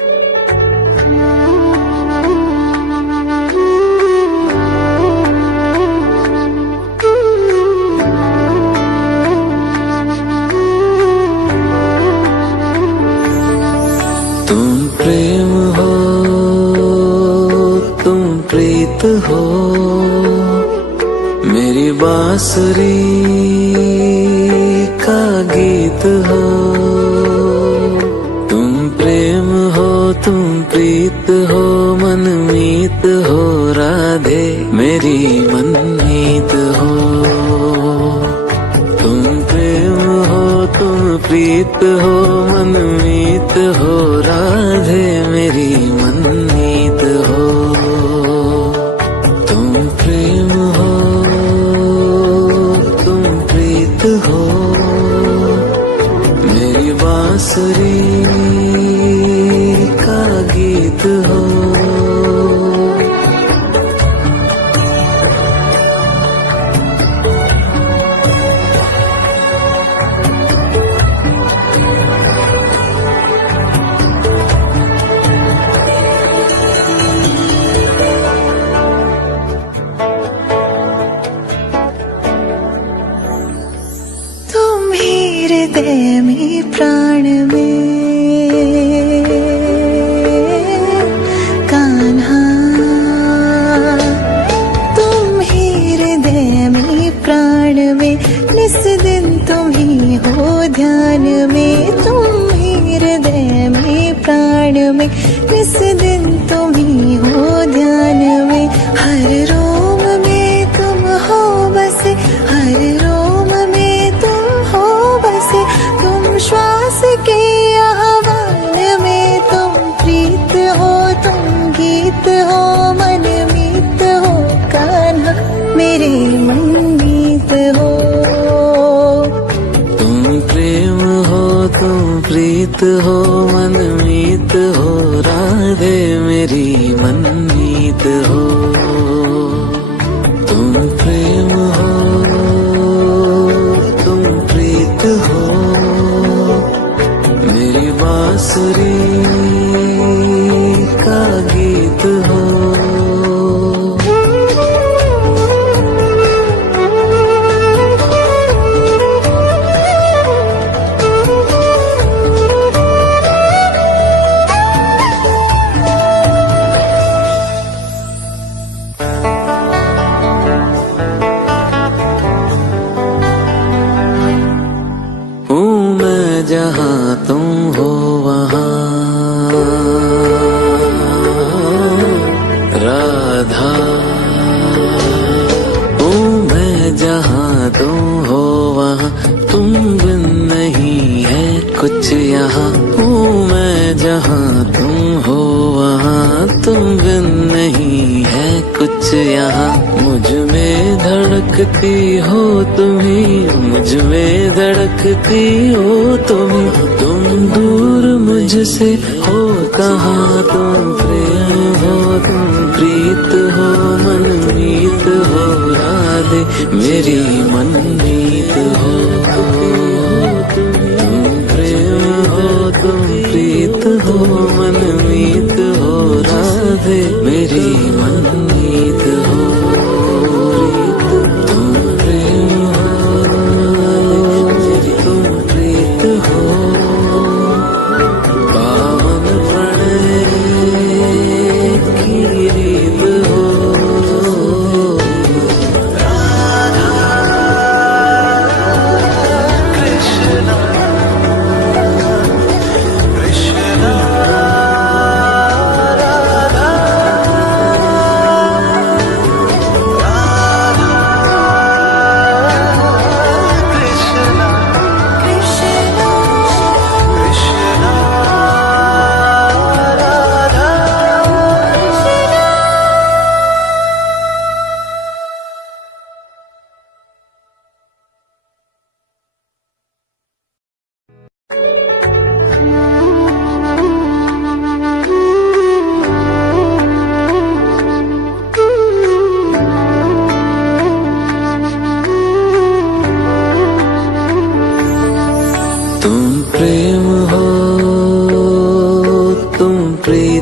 तुम प्रेम हो, तुम प्रीत हो, मेरी बांसुरी का गीत हो। तुम प्रेम हो, तुम प्रीत हो, मनमीत हो, राधे मेरी मनमीत हो। तुम प्रेम हो, तुम प्रीत हो, मनमीत हो, राधे मेरी मनमीत हो। तुम प्रेम हो, तुम प्रीत हो, मेरी बांसुरी का गीत हो। हृदय में प्राण में कान्हा, तुम ही हृदय में प्राण में, निस दिन तुम ही हो ध्यान में। तुम ही हृदय में प्राण में, निस दिन तुम ही हो ध्यान में। हर रोम में तुम हो बसे, हर रोम में तुम हो बसे। तुम श्वास के आह्वान में, तुम प्रीत हो, तुम गीत हो, मनमीत हो, कान्हा मेरे मनमीत हो। तुम प्रेम हो, तुम प्रीत हो, मनमीत हो, राधे मेरी मनमीत हो। तुम प्रेम हो, तुम प्रीत हो, मेरी बांसुरी का गीत हो। जहाँ तुम हो वहाँ राधा, हूँ मैं जहाँ तुम हो वहाँ, तुम बिन नहीं है कुछ यहाँ। हूँ मैं जहाँ तुम हो वहाँ, तुम बिन नहीं है कुछ यहाँ। मुझ में धड़कती हो तुम्ही, मुझ में धड़कती हो तुम। तुम दूर मुझसे हो कहाँ, तुम प्रेम हो, तुम प्रीत हो, मनमीत हो, राधे मेरी मनमीत हो। तुम प्रेम हो, तुम प्रीत हो, मनमीत हो, राधे मेरी मनमीत हो। तुम प्रेम हो, तुम प्रीत हो, पावन प्रणय की रीत हो।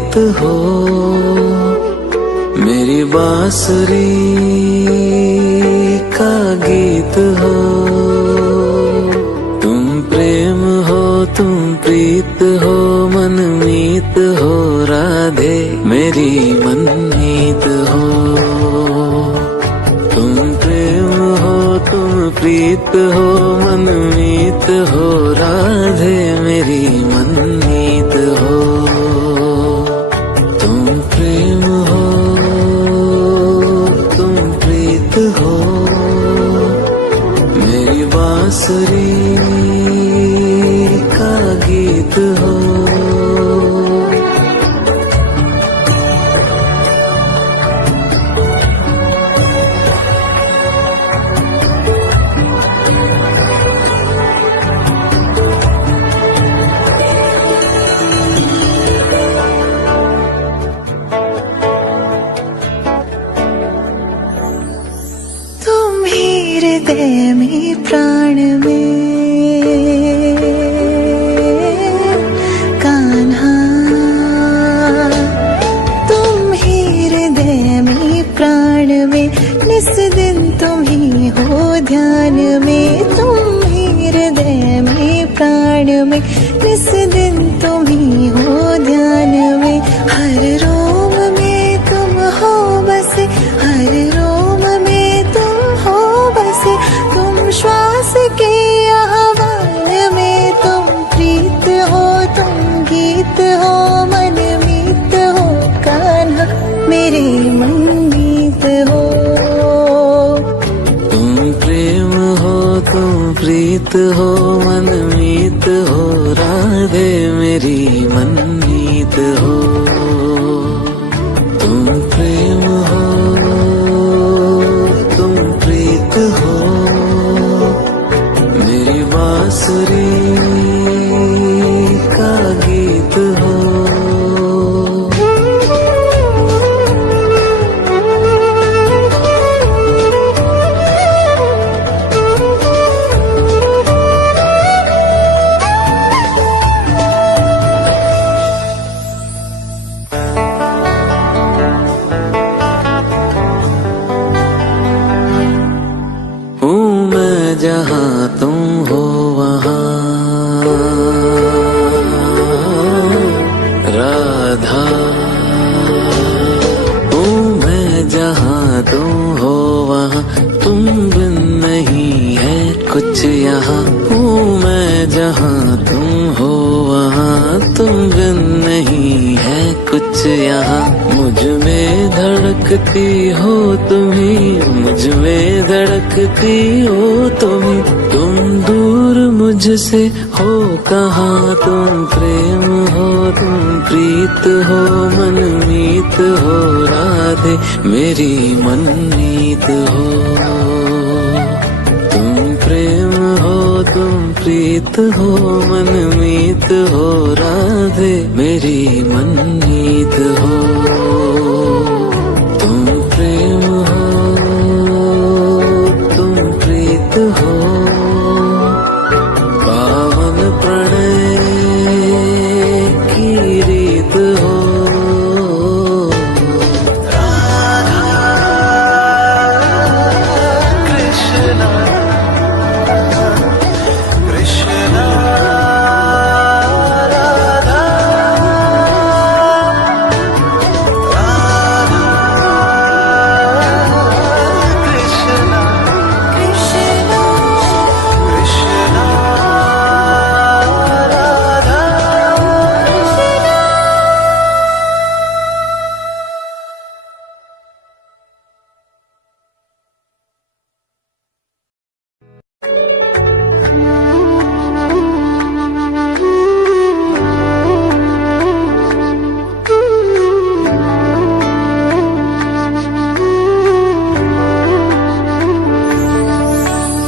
प्रीत हो, मेरी बांसुरी का गीत हो। तुम प्रेम हो, तुम प्रीत हो, मनमीत हो राधे मेरी मनमीत हो। तुम प्रेम हो, तुम प्रीत हो, मनमीत हो राधे मेरी मनमीत हो। तुम प्रेम हो, तुम प्रीत हो, मेरी बांसुरी का गीत हो। तुम ही हृदय में प्राण में कान्हा, तुम ही हृदय में प्राण में, निस दिन तुम ही हो ध्यान में। तुम ही हृदय में प्राण में, निस दिन तुम ही हो ध्यान में। हर रोम में तुम हो बसे, हर रोम में तुम हो बसे। तुम श्वास के आह्वान में, तुम प्रीत हो, तुम गीत हो, मनमीत हो कान्हा मेरे मनमीत हो। तुम प्रेम हो, तुम प्रीत हो, मनमीत हो राधे मेरी मनमीत हो। तुम प्रेम हो, तुम प्रीत हो, मेरी बांसुरी का गीत हो। हूँ मैं जहाँ तुम हो वहाँ राधा। हूँ मैं जहाँ तुम हो वहाँ, तुम बिन नहीं है कुछ यहाँ। हूँ मैं जहाँ तुम हो वहाँ, तुम बिन नहीं है कुछ यहाँ। मुझ में धड़कती हो तुम्ही, मुझ में धड़कती हो तुम्ही। तुम दूर मुझसे हो कहाँ, तुम प्रेम हो, तुम प्रीत हो, मनमीत हो राधे मेरी मनमीत हो। तुम प्रेम हो, तुम प्रीत हो, मनमीत हो राधे मेरी मनमीत हो। तुम प्रेम हो, तुम प्रीत हो, पावन प्रणय की रीत हो।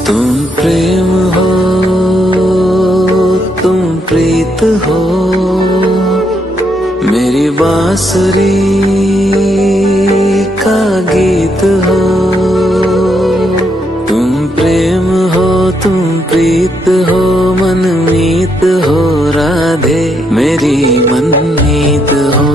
तुम प्रेम हो, तुम प्रीत हो, मेरी बांसुरी का गीत हो। तुम प्रेम हो, तुम प्रीत हो, मनमीत हो राधे मेरी मनमीत हो।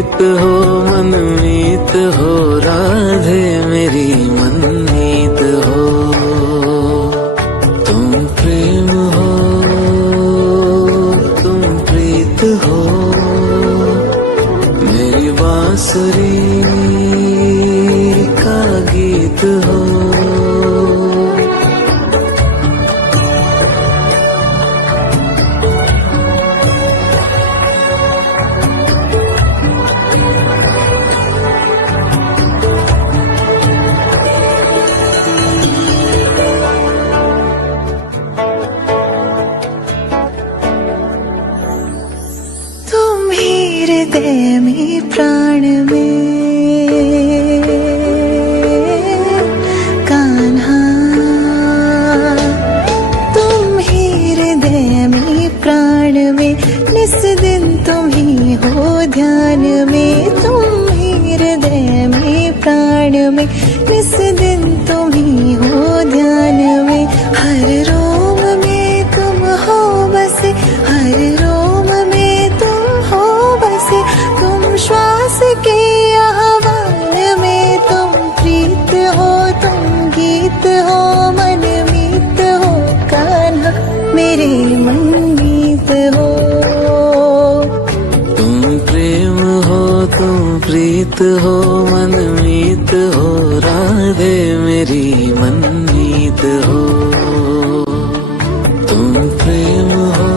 प्रीत हो मनमीत हो राधे मेरी मनमीत हो। तुम प्रेम हो तुम प्रीत हो मेरी बांसुरी का गीत हो। तुम ही हृदय में प्राण में कान्हा, तुम ही हृदय में प्राण में निस दिन तुम ही हो ध्यान में। तुम ही हृदय में प्राण में निस दिन तुम ही हो ध्यान में। हर रोम में तुम हो बसे, हर रोम में तुम हो बसे। तुम श्वास के आह्वान में तुम प्रीत हो तुम गीत हो मनमीत हो कान्हा मेरे मनमीत हो। तुम प्रेम हो तुम प्रीत हो मनमीत हो राधे मेरी मनमीत हो। तुम प्रेम हो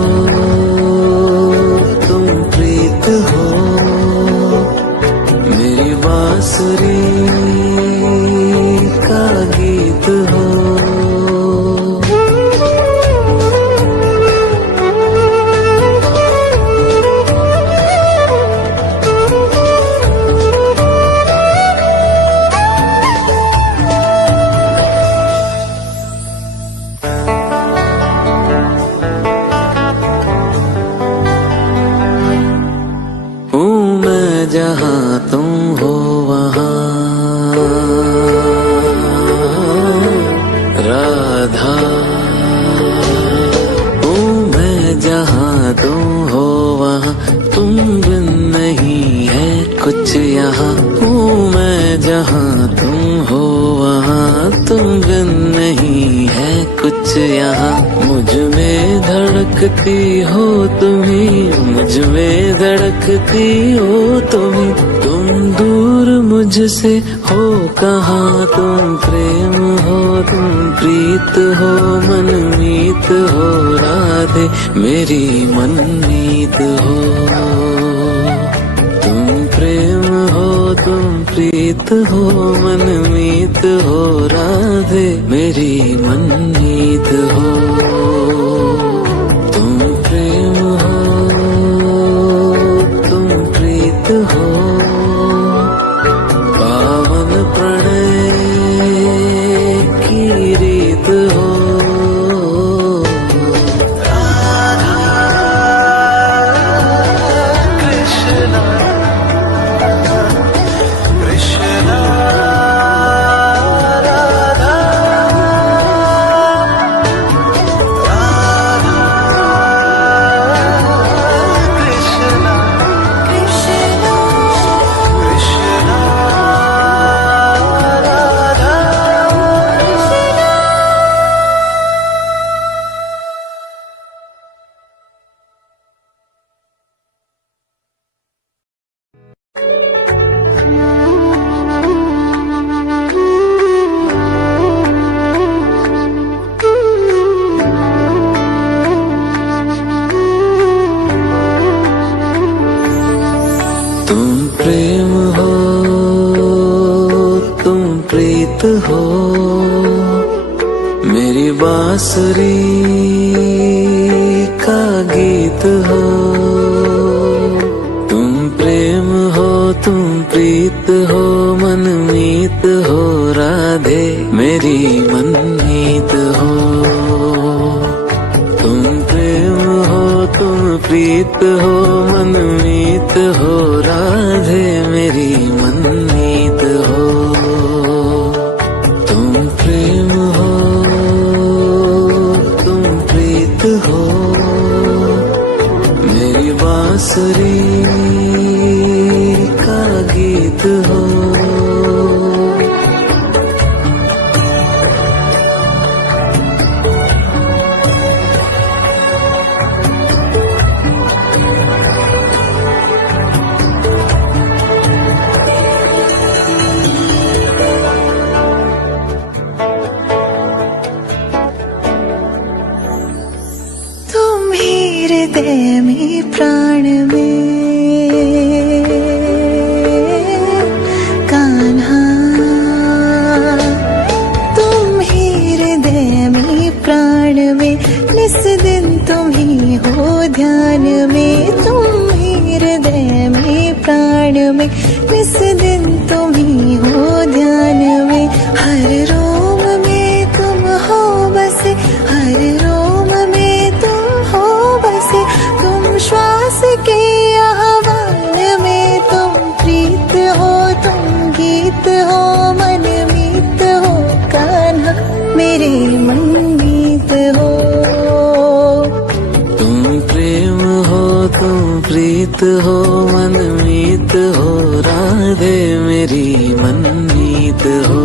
तुम प्रीत हो मेरी बांसुरी का गीत हो। हूँ मैं जहाँ तुम हो वहाँ राधा। हूँ मैं जहाँ तुम हो वहाँ तुम बिन नहीं है कुछ यहाँ। हूँ मैं जहाँ तुम हो वहाँ तुम बिन नहीं है कुछ यहाँ। मुझ में धड़कती हो तुम्ही, मुझ में धड़कती हो तुम्ही। तुम दूर मुझसे हो कहाँ, तुम प्रेम हो तुम प्रीत हो मनमीत हो राधे मेरी मनमीत हो। तुम प्रेम हो तुम प्रीत हो मनमीत हो राधे मेरी मनमीत हो। तुम प्रेम हो तुम प्रीत हो पावन प्रणय की रीत हो। तुम प्रेम हो तुम प्रीत हो मेरी बांसुरी का गीत हो। तुम प्रेम हो तुम प्रीत हो मनमीत हो राधे मेरी मनमीत हो। तुम प्रेम हो तुम प्रीत हो मनमीत हो राधे मेरी मनमीत हो। तुम प्रेम हो तुम प्रीत हो मेरी बांसुरी हृदय में प्राण में कान्हा, तुम ही हृदय में प्राण में, निस दिन तुम ही हो ध्यान में। तुम ही हृदय में प्राण में, निस दिन तुम ही हो ध्यान में। हर रोम में तुम हो बसे, हर रोम में तुम हो बसे। तुम श्वास के आह्वान में, तुम प्रीत हो, तुम गीत हो, मन मीत हो कान्हा, मेरे मन मीत हो। तुम प्रेम हो, तुम प्रीत हो, मन मीत हो, राधे मेरी मनमीत हो।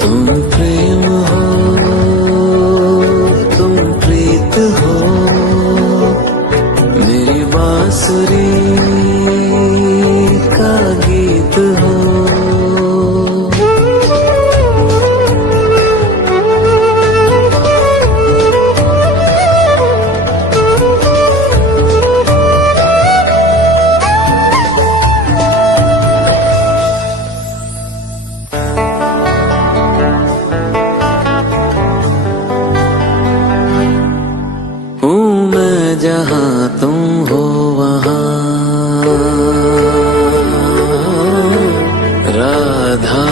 तुम प्रेम हो, तुम प्रीत हो, मेरी बांसुरी का गीत हो। हूँ मैं जहाँ तुम हो वहाँ, राधा।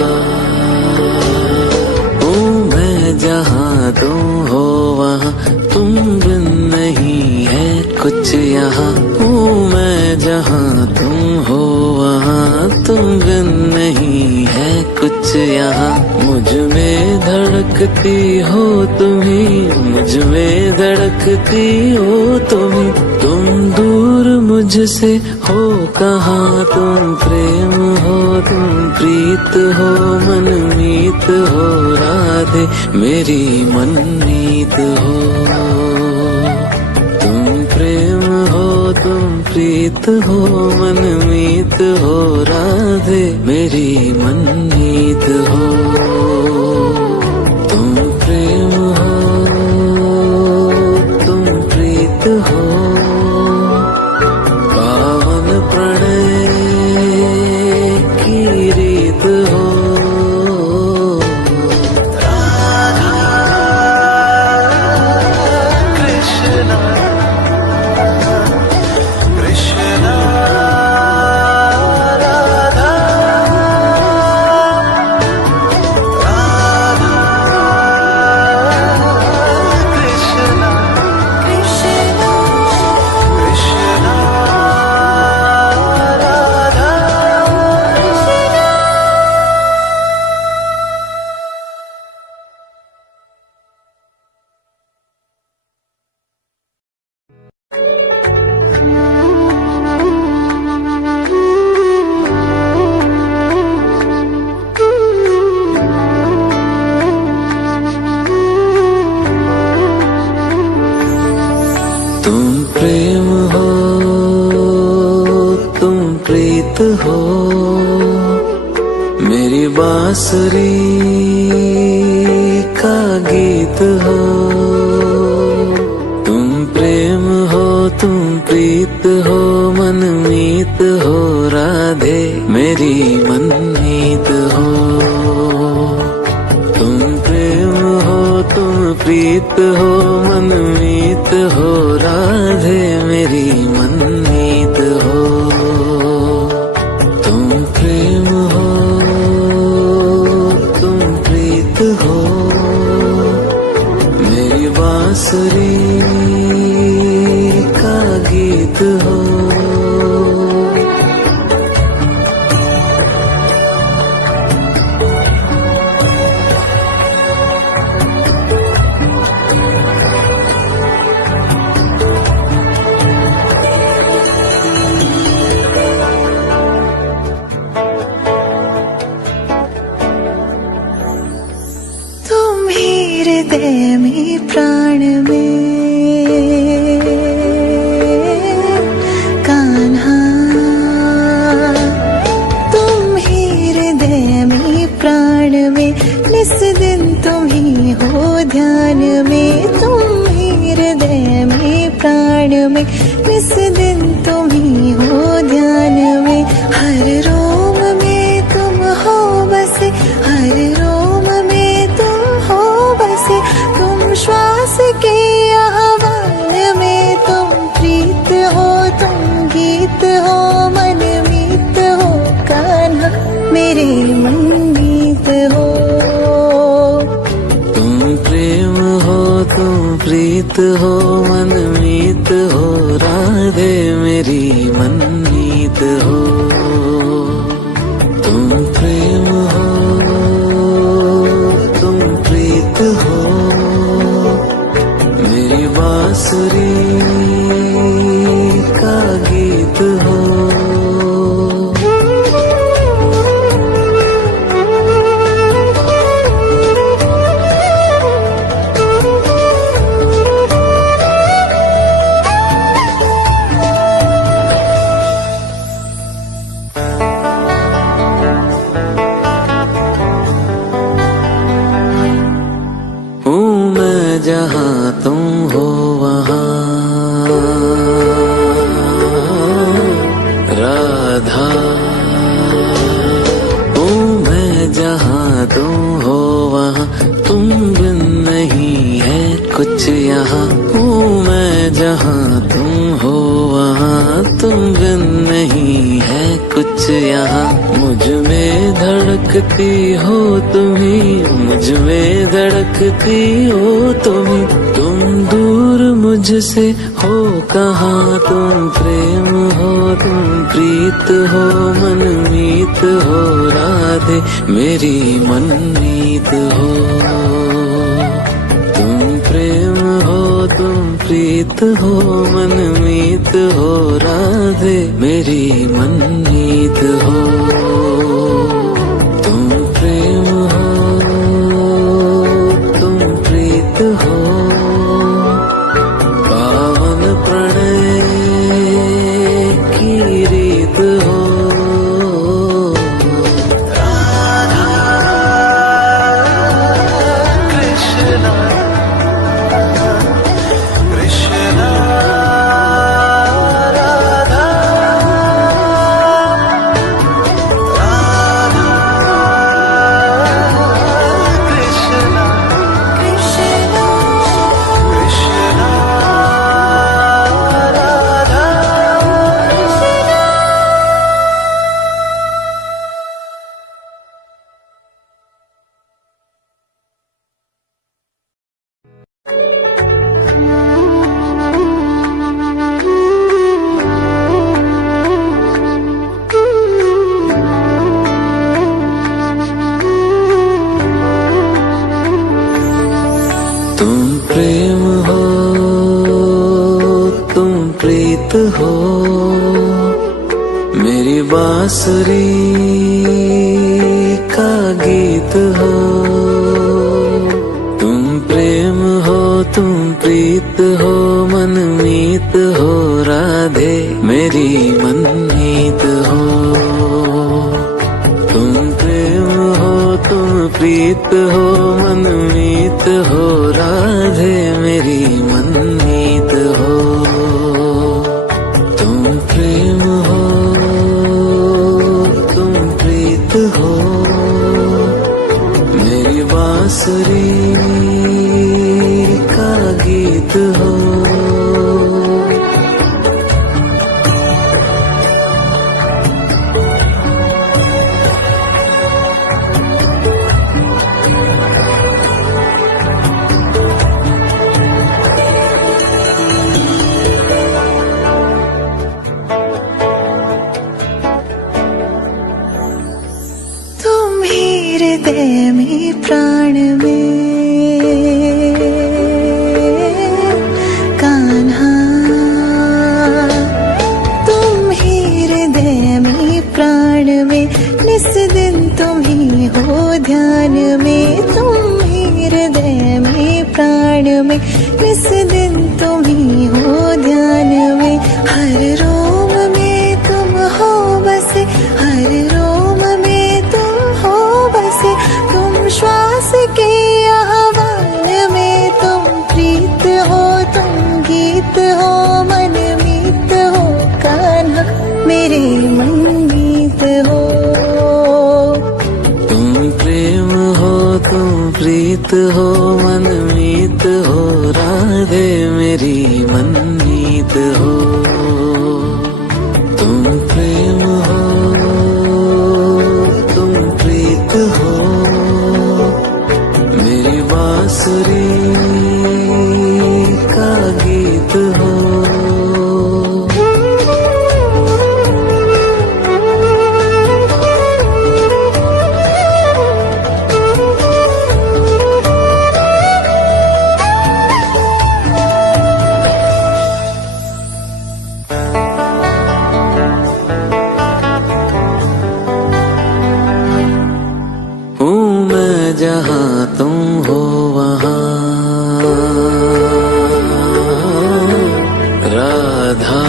हूँ मैं जहाँ तुम हो वहाँ, तुम बिन नहीं है कुछ यहाँ। हूँ मैं जहाँ तुम हो वहाँ, तुम बिन नहीं है कुछ यहाँ। मुझ में धड़कती हो तुम्ही, मुझ में धड़कती हो तुम्ही। तुम दूर मुझसे हो कहाँ, तुम प्रेम हो, तुम प्रीत हो, मनमीत हो, राधे मेरी मनमीत हो। तुम प्रेम हो, तुम प्रीत हो, मनमीत हो, राधे मेरी मनमीत हो। तुम प्रेम हो, तुम प्रीत हो, पावन प्रणय की रीत हो। तुम प्रेम हो, तुम प्रीत हो, मेरी बांसुरी का गीत हो। तुम प्रेम हो, तुम प्रीत हो, मनमीत हो, राधे मेरी मनमीत हो। तुम प्रेम हो, तुम प्रीत हो, मनमीत हो, राधे मेरी मनमीत हो। तुम प्रेम हो, तुम प्रीत हो, मेरी बांसुरी का गीत हो। हृदय में प्राण में कान्हा, तुम ही हृदय में प्राण में, निस दिन तुम ही हो ध्यान में। तुम ही हृदय में निस दिन तुम ही हो ध्यान में, हर रोम में तुम हो बसे, हर रोम में तुम हो बसे, तुम श्वास के आह्वान में, तुम प्रीत हो, तुम गीत हो, मन मीत हो, कान्हा मेरे मनमीत हो। तुम प्रेम हो, तुम प्रीत हो, मनमीत हो, राधे मेरी मनमीत हो। तुम प्रेम हो, तुम प्रीत हो, मेरी बांसुरी का गीत हो। हूँ मैं जहाँ तुम हो वहाँ, राधा। हूँ मैं जहाँ तुम हो वहाँ, तुम बिन नहीं है कुछ यहाँ। हूँ मैं जहाँ तुम हो वहाँ, तुम बिन नहीं है कुछ यहाँ। मुझ में धड़कती हो तुम्ही, मुझ में धड़कती हो तुम्ही, तुम दूर मुझसे हो कहाँ। तुम प्रेम हो, तुम प्रीत हो, मनमीत हो, राधे मेरी मनमीत हो। तुम प्रेम हो, तुम प्रीत हो, मनमीत हो, राधे मेरी मनमीत हो। तुम प्रेम हो, तुम प्रीत हो, पावन प्रणय की रीत हो। तुम प्रेम हो, तुम प्रीत हो, मेरी बांसुरी का गीत हो। तुम प्रेम हो, तुम प्रीत हो, मनमीत हो, राधे मेरी मनमीत हो। तुम प्रेम हो, तुम प्रीत हो, मनमीत हो, राधे मेरी मनमीत हो। तुम प्रेम हो, तुम प्रीत हो, मेरी बांसुरी का गीत हो। हृदय में प्राण में कान्हा, तुम ही हृदय में प्राण में, निस दिन तुम ही हो ध्यान में, तुम ही हृदय में प्राण में, निस दिन तुम ही हो ध्यान में, हर रोम में तुम हो बसे, हर रोम में तुम हो बसे, तुम श्वास के आह्वान में, तुम प्रीत हो, तुम गीत हो, मन मीत मीत हो मनमीत हो राधे मेरी मनमीत हो। तुम प्रेम हो तुम प्रीत हो मेरी बांसुरी का गीत हो। हूँ मैं जहाँ तुम हो वहाँ राधा।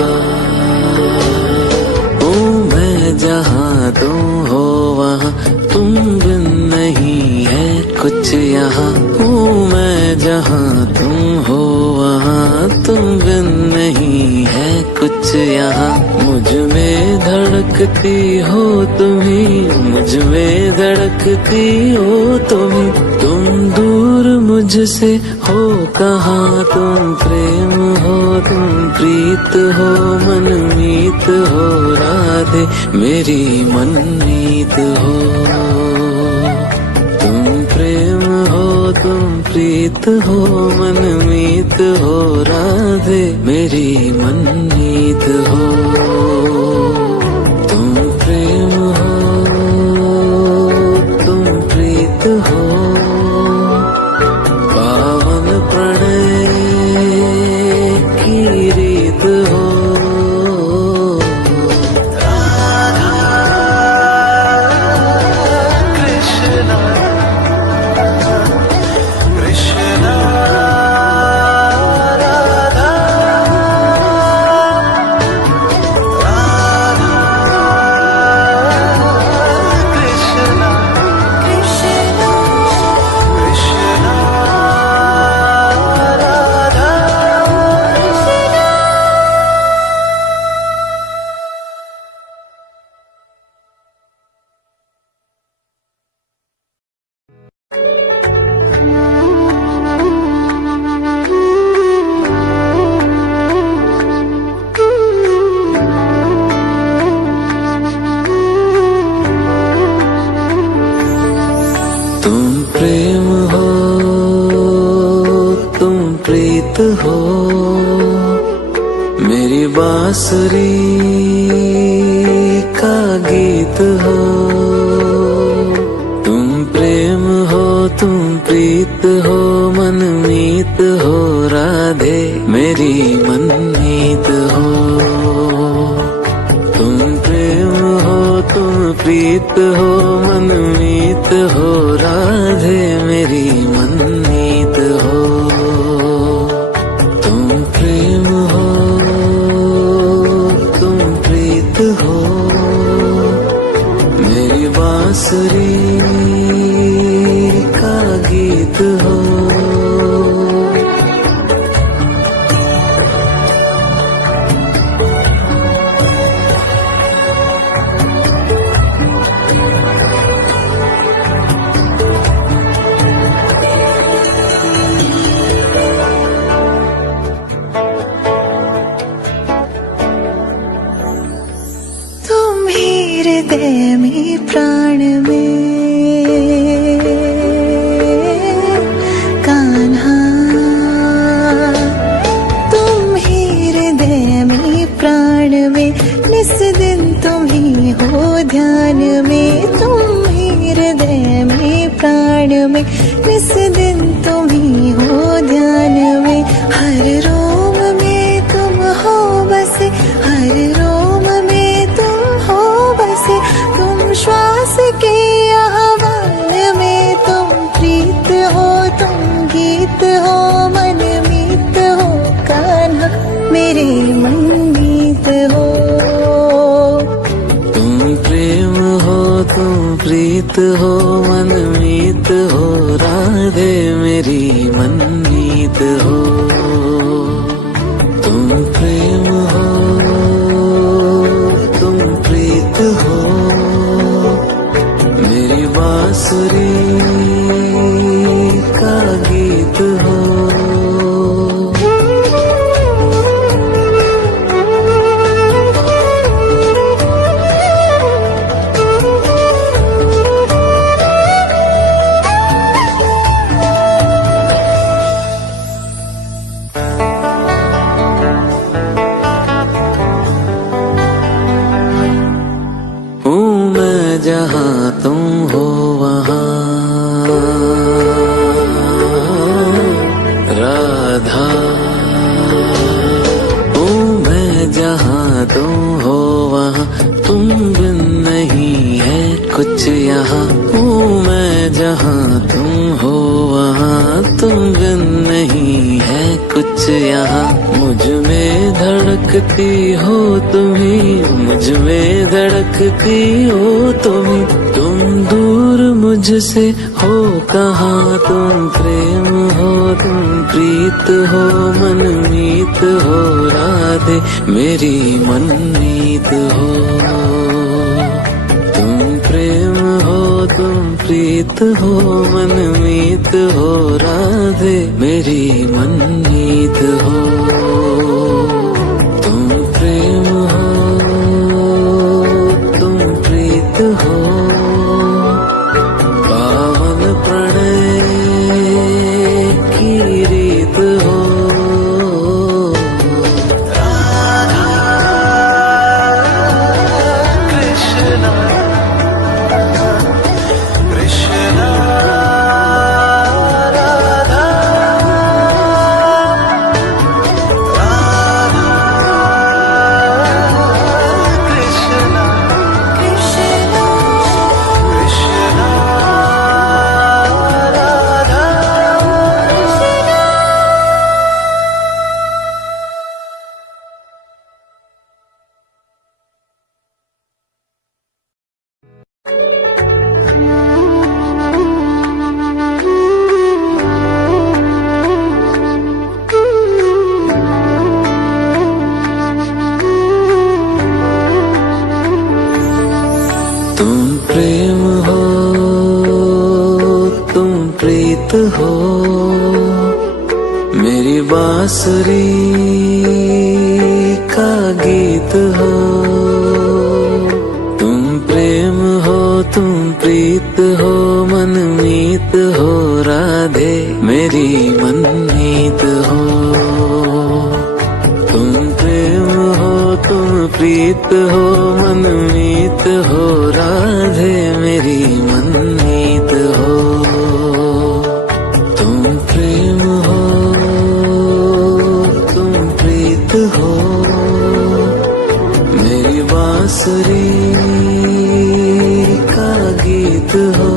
हूँ मैं जहाँ तुम हो वहाँ तुम बिन नहीं है कुछ यहाँ। हूँ मैं जहाँ तुम हो वहाँ तुम बिन नहीं है कुछ यहाँ। मुझ में धड़कती हो तुम्ही मुझ में धड़कती हो तुम्ही। तुम दूर मुझसे हो कहाँ तुम प्रेम हो तुम प्रीत हो मनमीत हो राधे मेरी मनमीत हो। तुम प्रेम हो तुम प्रीत हो मनमीत हो राधे मेरी मनमीत हो। तुम प्रेम हो तुम प्रीत हो पावन प्रणय की रीत हो। तुम प्रेम हो तुम प्रीत हो मेरी बांसुरी का गीत हो। तुम प्रेम हो तुम प्रीत हो मनमीत हो राधे मेरी मनमीत हो। तुम प्रेम हो तुम प्रीत हो मनमीत हो राधे मेरी मनमीत हो। तुम प्रेम हो तुम प्रीत हो मेरी बांसुरी का गीत हो। हृदय में प्राण में कान्हा तुम ही हृदय में प्राण में निस दिन तुम ही हो ध्यान में। तुम ही हृदय में प्राण में निस दिन तुम ही हो ध्यान में। हर रोम में तुम हो बसे हर रोम में तुम हो बसे। तुम श्वास के आह्वान में तुम प्रीत हो तुम गीत हो मनमीत हो कान्हा मेरे मनमीत हो। तुम प्रेम हो तुम प्रीत हो मनमीत हो राधे मेरी मनमीत हो। तुम प्रेम हो तुम प्रीत हो मेरी बांसुरी का तुम हो वहाँ, तुम बिन नहीं है कुछ यहाँ। हूँ मैं जहाँ तुम हो वहाँ, तुम बिन नहीं है कुछ यहाँ। मुझ में धड़कती हो तुम्ही, मुझ में धड़कती हो तुम्ही। तुम दूर मुझसे हो कहाँ, तुम प्रेम हो तुम प्रीत हो, मनमीत हो राधे मेरी मनमीत हो। तुम प्रेम हो तुम प्रीत हो, मनमीत हो राधे मेरी मनमीत हो। तुम प्रेम हो तुम प्रीत हो, पावन प्रणय की रीत हो। तुम प्रेम हो तुम प्रीत हो, मेरी बांसुरी का गीत हो। तुम प्रेम हो तुम प्रीत हो, मनमीत हो राधे मेरी मनमीत हो। तुम प्रेम हो तुम प्रीत हो, मनमीत हो राधे मेरी मनमीत हो। तुम प्रेम हो तुम प्रीत हो, मेरी बांसुरी का गीत हो।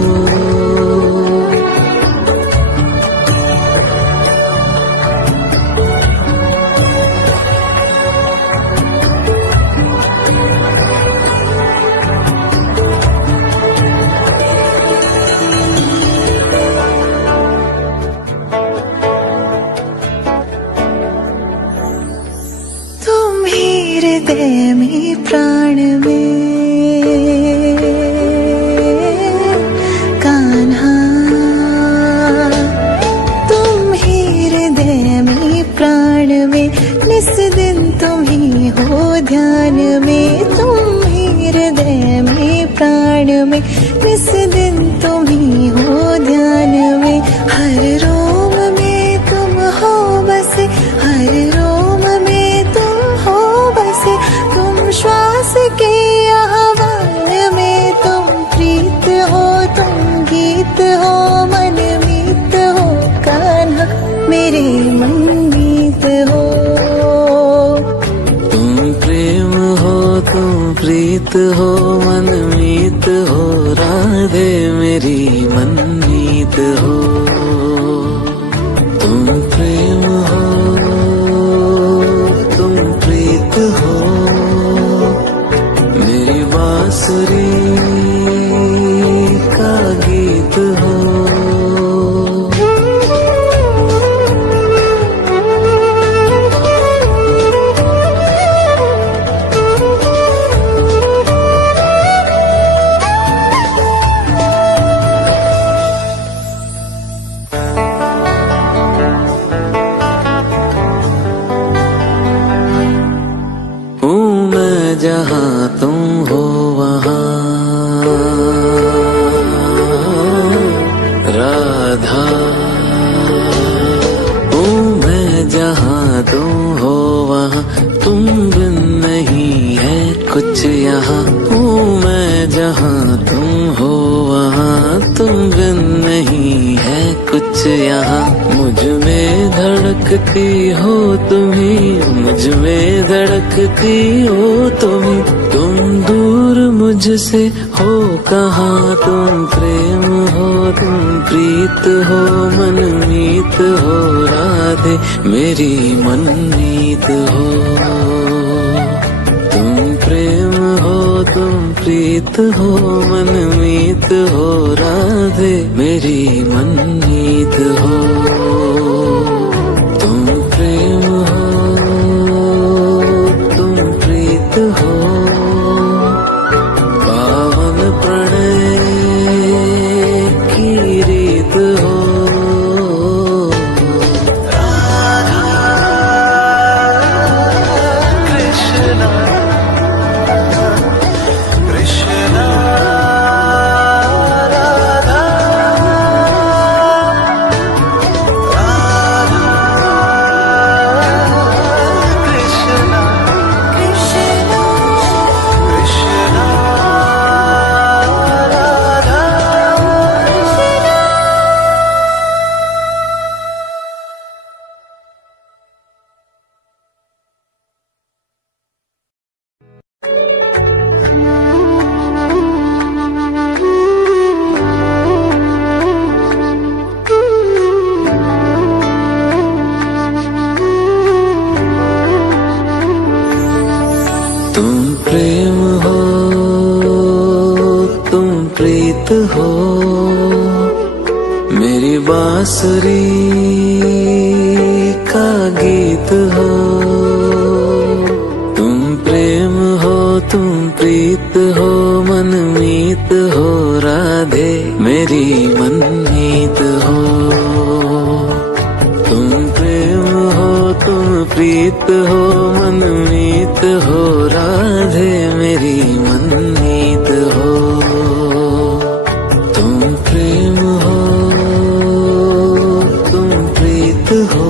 हृदय में प्राण में कान्हा, तुम ही हृदय में प्राण में, निस दिन तुम ही हो ध्यान में। तुम ही हृदय में प्राण में, निस दिन तुम ही हो ध्यान में। हर रोम में तुम हो बसे, हर रोम में तुम हो बसे। तुम श्वास के आह्वान में, तुम प्रीत हो तुम गीत हो, मनमीत हो कान्हा मेरे मनमीत हो। तुम प्रेम हो तुम प्रीत हो, मनमीत हो राधे मेरी मनमीत हो। तुम प्रेम हो तुम प्रीत हो, मेरी बांसुरी का गीत हो। जहाँ तुम हो वहाँ राधा, हूँ मैं जहाँ तुम हो वहाँ, तुम बिन नहीं है कुछ यहाँ। हूँ मैं जहाँ तुम हो वहाँ, तुम बिन नहीं है कुछ यहाँ। मुझ में धड़कती हो तुम्ही, मुझ मुझ में धड़कती हो तुम दूर मुझसे हो कहाँ। तुम प्रेम हो तुम प्रीत हो मनमीत हो राधे मेरी मनमीत हो। तुम प्रेम हो तुम प्रीत हो मनमीत हो राधे मेरी मनमीत हो। तुम प्रेम हो तुम प्रीत हो पावन प्रणय की रीत हो। तुम प्रेम हो तुम प्रीत हो मेरी बांसुरी का गीत हो। तुम प्रेम हो तुम प्रीत हो मनमीत हो राधे मेरी मनमीत हो। तुम प्रेम हो तुम प्रीत हो मनमीत हो राधे मेरी मनमीत हो। तुम प्रेम हो तुम प्रीत हो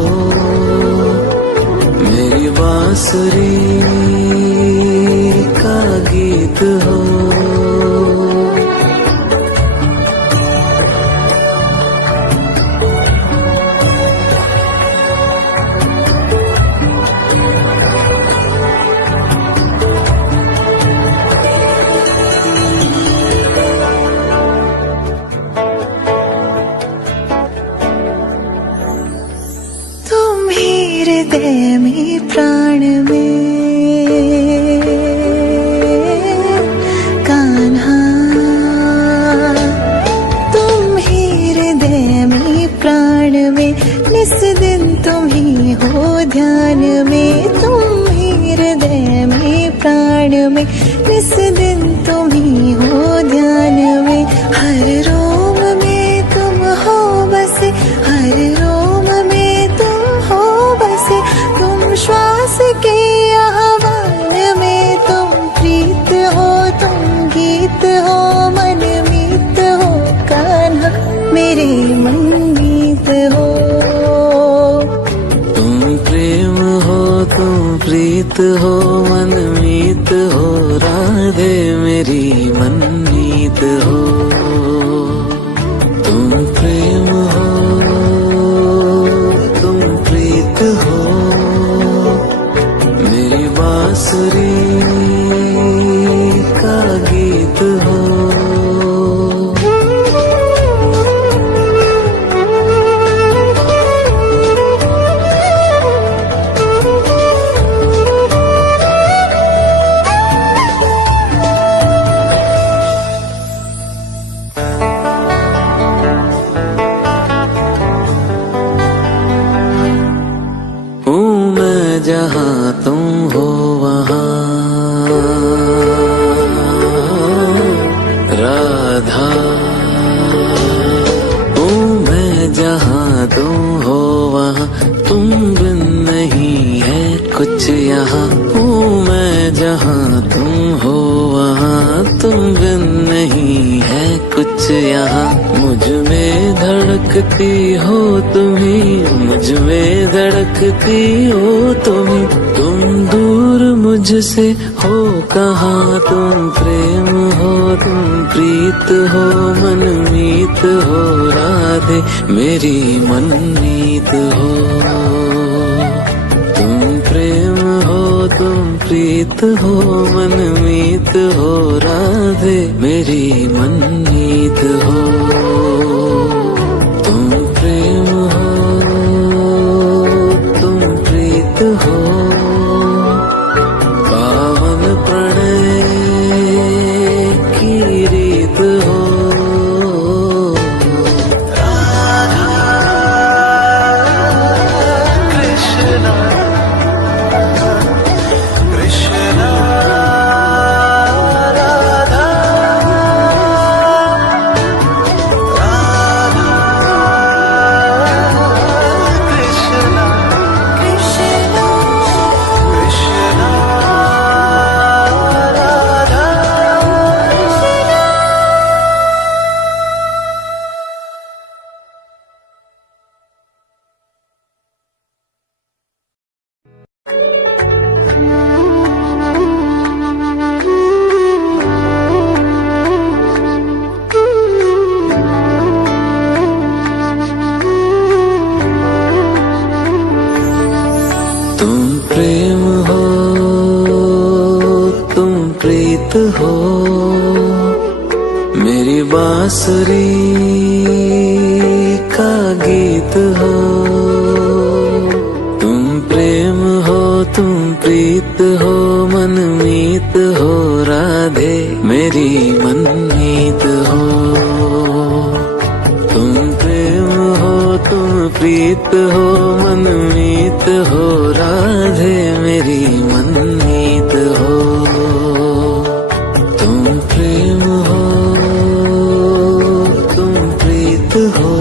मेरी बांसुरी का गीत हो। हृदय में प्राण में कान्हा तुम ही हृदय में प्राण में निस दिन तुम ही हो ध्यान में। तुम ही हृदय में प्राण में निस दिन तुम ही हो ध्यान में। हर रोम में तुम हो बसे हर रोम में तुम हो बसे। तुम श्वास के आह्वान में तुम प्रीत हो तुम गीत हो मनमीत हो कान्हा मेरे मनमीत हो। तुम प्रेम हो तुम प्रीत हो मनमीत हो राधे मेरी मनमीत हो। तुम प्रेम हो तुम प्रीत हो मेरी बांसुरी का गीत हो। जहाँ तुम हो वहाँ राधा हूँ मैं। जहाँ तुम हो वहाँ तुम बिन नहीं है कुछ यहाँ। हूँ मैं जहाँ तुम हो वहाँ तुम बिन नहीं है कुछ यहाँ। मुझ में धड़कती हो तुम्ही मुझ में धड़कती हो तुम दूर मुझसे हो कहाँ। तुम प्रेम हो तुम प्रीत हो मनमीत हो राधे मेरी मनमीत हो। तुम प्रेम तुम प्रीत हो मनमीत हो राधे मेरी मनमीत हो तुम प्रेम हो तुम प्रीत हो पावन प्रणय की रीत हो तुम प्रेम हो तुम प्रीत हो मेरी बांसुरी का गीत हो तुम प्रेम हो तुम प्रीत हो मनमीत हो राधे मेरी मनमीत हो तुम प्रेम हो तुम प्रीत हो मनमीत हो राधे मेरी मनमीत हो तुम प्रेम हो तुम प्रीत हो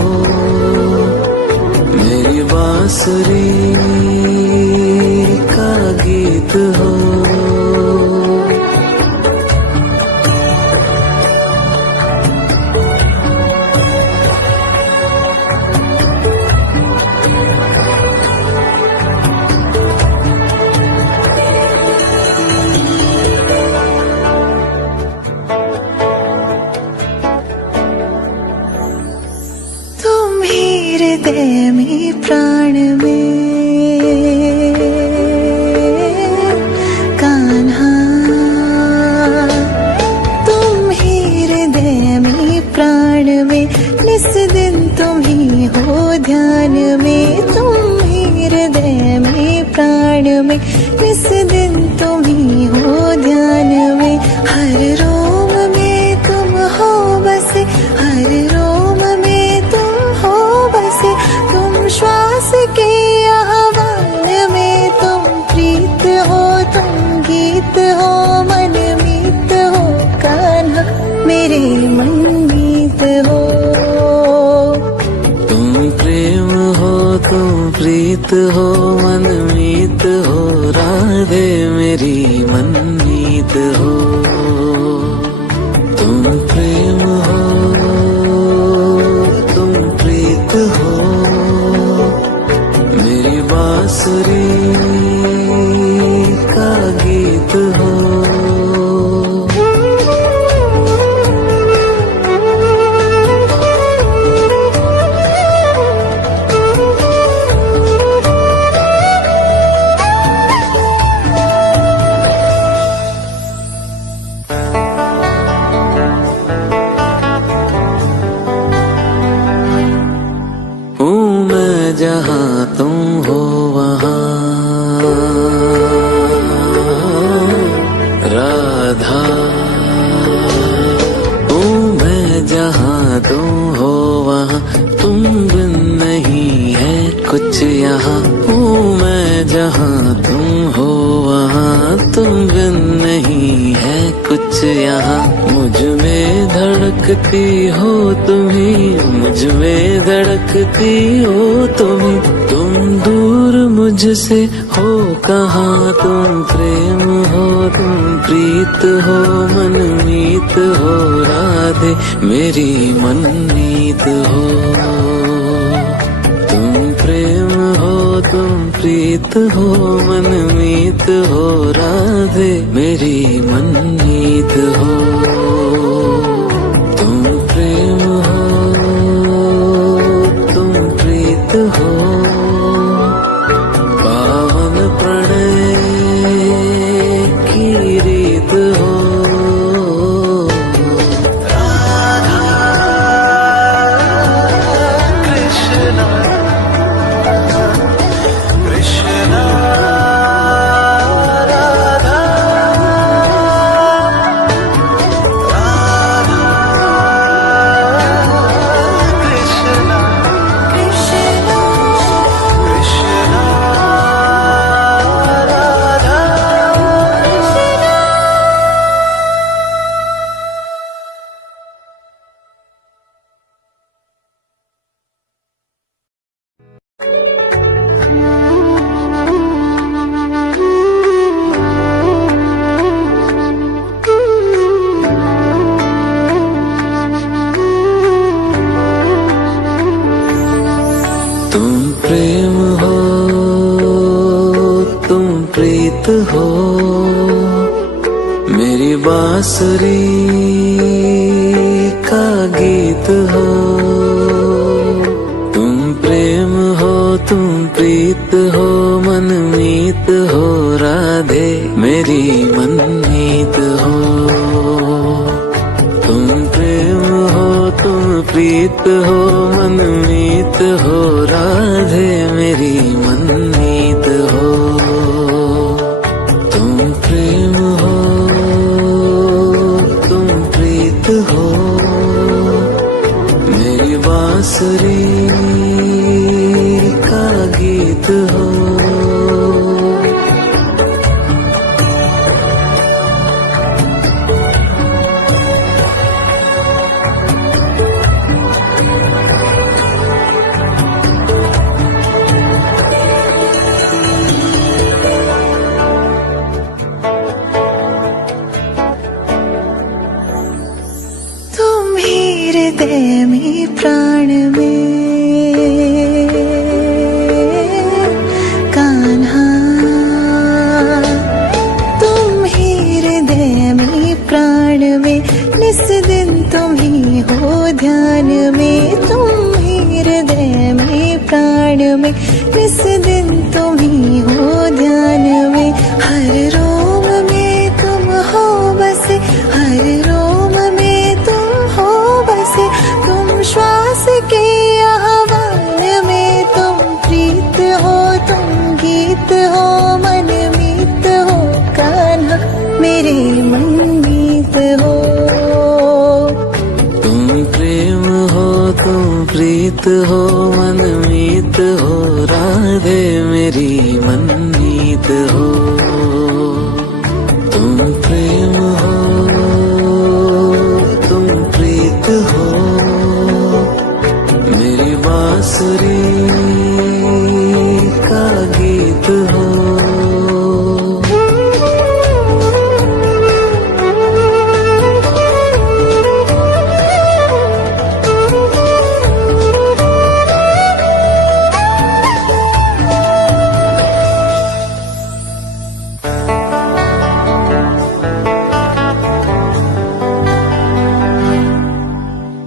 मेरी बांसुरी का गीत हो हृदय में प्राण में कान्हा तुम ही हृदय में प्राण में निस दिन तुम ही हो ध्यान में तुम ही हृदय में प्राण में निस दिन तुम ही हो ध्यान में हर रोम में तुम हो बसे हर रोम में तुम हो बसे तुम श्वास के आह्वान में तुम प्रीत हो तुम गीत हो मनमीत हो कान्हा मेरे मनमीत हो तुम प्रेम हो तुम प्रीत हो मनमीत हो राधे मेरी मनमीत हो तुम प्रेम हो तुम प्रीत हो मेरी बांसुरी का गीत हो जहाँ तुम हो वहाँ राधा हूँ मैं जहाँ तुम हो वहाँ तुम बिन नहीं है कुछ यहाँ हूँ मैं जहाँ तुम हो वहाँ तुम बिन नहीं है कुछ यहाँ मुझ में धड़कती हो तुम्ही मुझ में धड़कती हो तुम दूर मुझसे हो कहाँ तुम प्रेम हो तुम प्रीत हो मनमीत हो राधे मेरी मनमीत हो तुम प्रेम हो तुम प्रीत हो मनमीत हो राधे मेरी मनमीत हो तुम प्रेम हो तुम प्रीत हो पावन प्रणय प्रीत हो, मेरी बांसुरी का गीत हो। तुम प्रेम हो, तुम प्रीत हो, मनमीत हो राधे मेरी मनमीत हो। तुम प्रेम हो, तुम प्रीत हो, मनमीत हो राधे मेरी मनमीत हो। तुम प्रेम हो, तुम प्रीत हो, मेरी बांसुरी का गीत हो। तुम ही हृदय में प्राण में कान्हा, तुम ही हृदय में प्राण में, निस दिन तुम ही हो ध्यान में। तुम ही हृदय में प्राण में, निस दिन तुम ही हो ध्यान में। हर रोम में तुम हो बसे, हर रोम में तुम हो बसे। तुम श्वास के आह्वान में, तुम प्रीत हो, तुम गीत हो, मनमीत हो कान्हा मेरे मनमीत हो। तुम प्रेम हो, तुम प्रीत हो, मनमीत हो राधे मेरी मनमीत हो। तुम प्रेम हो, तुम प्रीत हो, मेरी बांसुरी का गीत हो।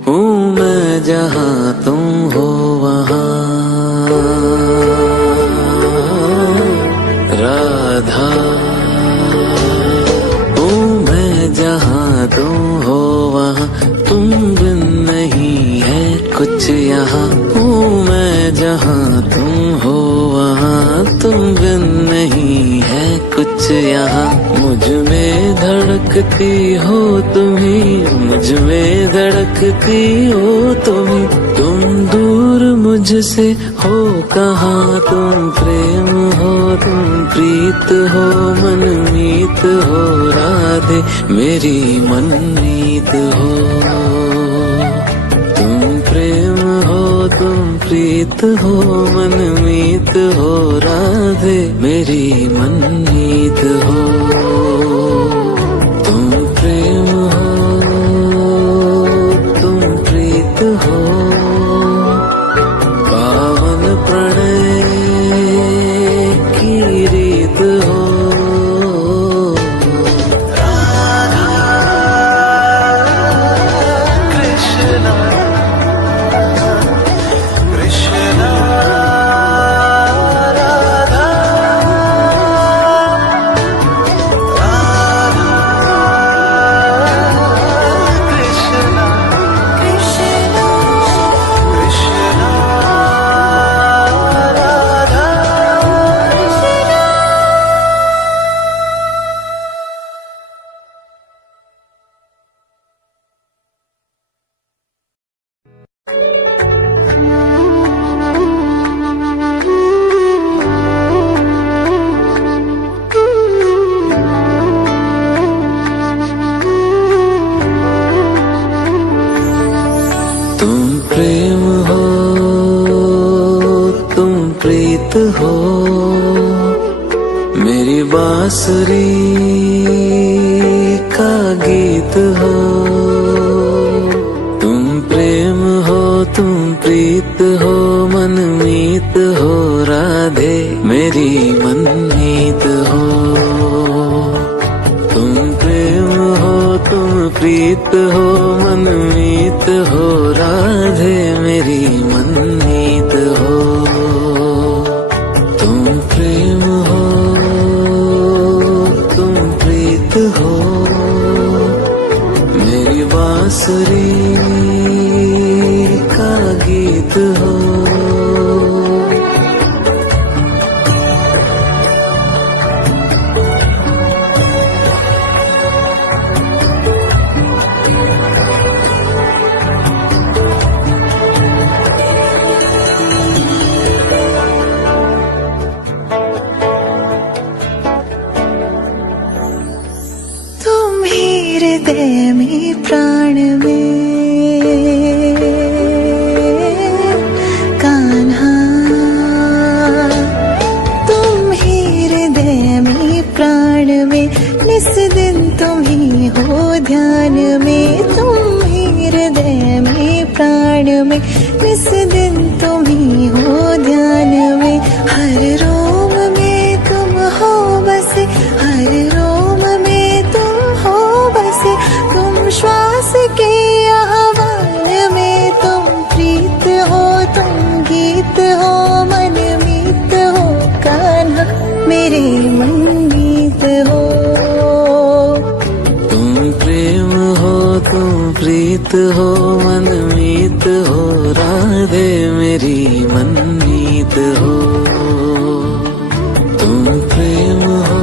हूँ मैं जहाँ तुम हो वहाँ राधा। हूँ मैं जहाँ तुम हो वहाँ, तुम बिन नहीं है कुछ यहाँ। हूँ मैं जहाँ तुम हो वहाँ, तुम बिन नहीं है कुछ यहाँ। मुझ में धड़कती हो तुम्ही, मुझ में धड़कती हो तुम्ही। तुम दूर मुझसे हो कहाँ, तुम प्रेम हो, तुम प्रीत हो, मनमीत हो राधे मेरी मनमीत हो। तुम प्रेम हो, तुम प्रीत हो, मनमीत हो राधे मेरी मनमीत हो। तुम प्रेम हो, तुम प्रीत हो, पावन प्रणय की रीत हो। तुम प्रेम हो, तुम प्रीत हो, मेरी बांसुरी का गीत हो। तुम प्रेम हो, तुम प्रीत हो, मनमीत हो राधे मेरी मनमीत हो। प्रीत हो मनमीत हो राधे मेरी मनमीत हो। तुम प्रेम हो तुम प्रीत हो मेरी बांसुरी का गीत हो। तुम ही हृदय में प्राण में कान्हा, तुम ही हृदय में प्राण में निस दिन तुम ही हो ध्यान में। तुम ही हृदय में प्राण में निस दिन तुम ही हो ध्यान में। हर रोम में तुम हो बसे, हर रोम में तुम हो बसे। तुम श्वास के आह्वान में तुम प्रीत हो तुम गीत हो मनमीत हो कान्हा मेरे मनमीत हो। तुम प्रेम हो तुम प्रीत हो मनमीत हो राधे मेरी मनमीत हो। तुम प्रेम हो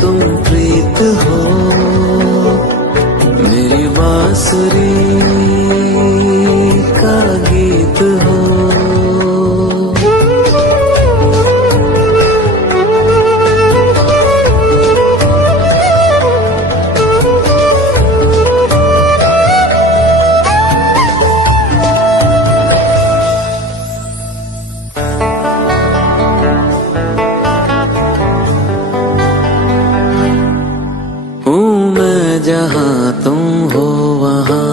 तुम प्रीत हो मेरी बांसुरी का गीत हो। हूँ मैं जहाँ तुम हो वहाँ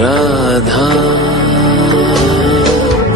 राधा।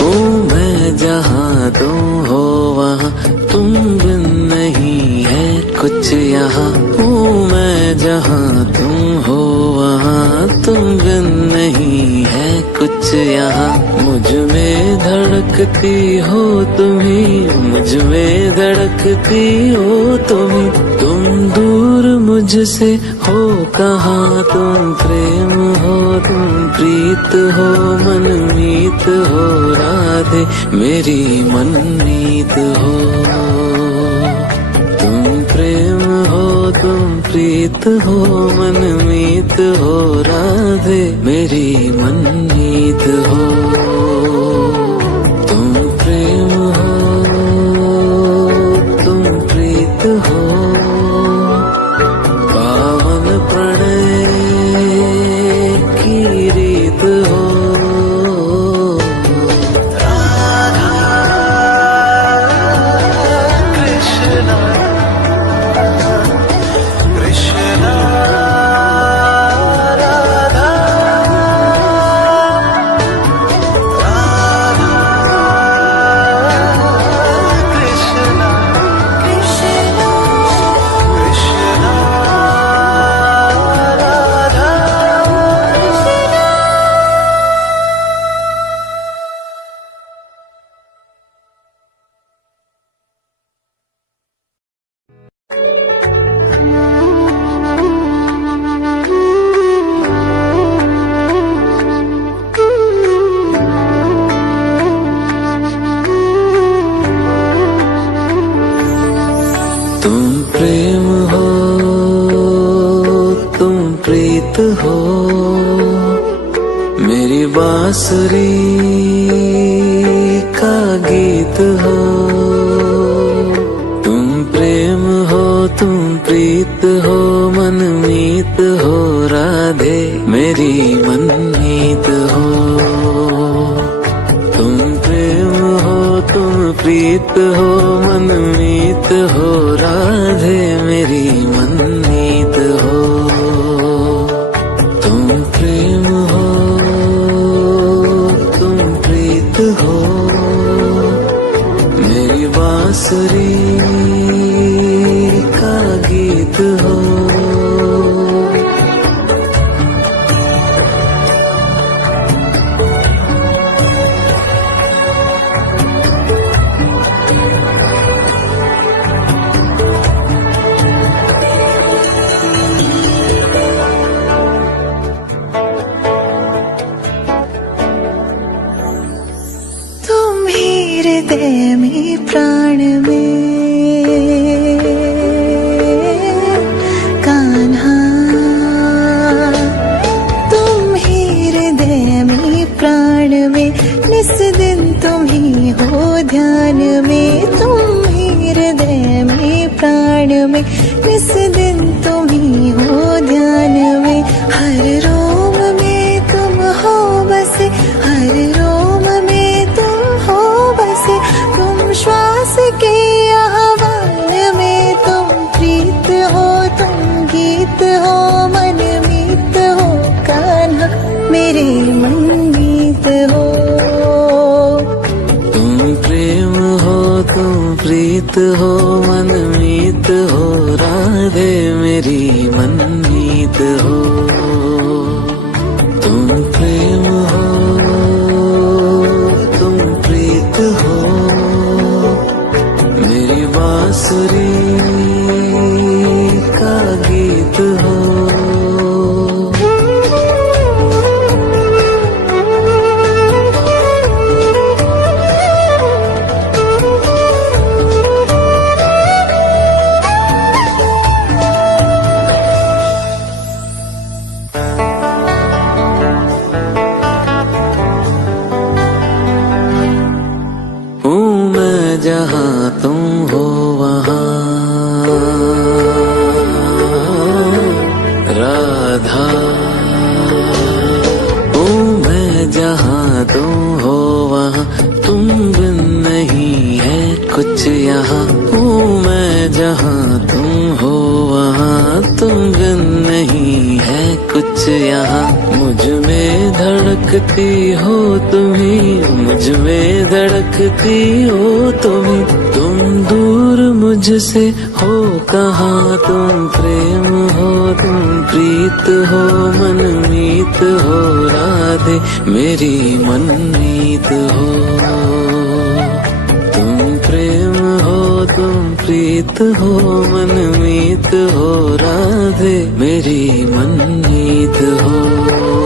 हूँ मैं जहाँ तुम हो वहाँ तुम बिन नहीं है कुछ यहाँ। हूँ मैं जहाँ तुम हो वहाँ तुम बिन नहीं है कुछ यहाँ। मुझ में धड़कती हो तुम्ही मुझ में धड़कती हो तुम्ही। तुम दूर मुझसे हो कहाँ तुम प्रेम हो तुम प्रीत हो मनमीत हो राधे मेरी मनमीत हो। तुम प्रेम हो तुम प्रीत हो मनमीत हो राधे मेरी मनमीत हो। तुम प्रेम हो तुम प्रीत हो पावन प्रणय की रीत हो। तुम प्रेम हो तुम प्रीत हो मेरी बांसुरी का गीत हो। तुम प्रेम हो तुम प्रीत हो मनमीत हो राधे मेरी मनमीत हो। तुम प्रेम हो तुम प्रीत हो मनमीत हो राधे मेरी मनमीत हो। तुम प्रेम हो तुम प्रीत हो मेरी बांसुरी तुम ही हृदय में प्राण में कान्हा, तुम ही हृदय में प्राण में निस दिन तुम ही हो ध्यान में, तुम ही हृदय में प्राण में निस दिन तुम ही हो ध्यान में। हर रोम में तुम हो बसे, हर रोम में तुम हो बसे, तुम श्वास के आह्वान में, तुम प्रीत हो तुम गीत हो मनमीत हो कान्हा मेरे मनमीत हो। तुम प्रेम हो तुम प्रीत हो मनमीत हो, राधे मेरी मनमीत हो। तुम प्रेम हो तुम प्रीत हो, मेरी बांसुरी का गीत हो। हूँ मैं जहाँ तुम हो वहाँ, राधा। हूँ मैं जहाँ तुम हो वहाँ, तुम बिन नहीं है कुछ यहाँ। हूँ मैं जहाँ तुम हो वहाँ, तुम बिन नहीं है कुछ यहाँ। मुझ में धड़कती हो तुम्ही, मुझ में धड़कती हो तुम्ही, तुम दूर मुझसे हो कहाँ। तुम प्रेम हो तुम प्रीत हो मनमीत हो, राधे मेरी मनमीत हो। तुम प्रेम हो तुम प्रीत हो मनमीत हो, राधे मेरी मनमीत हो।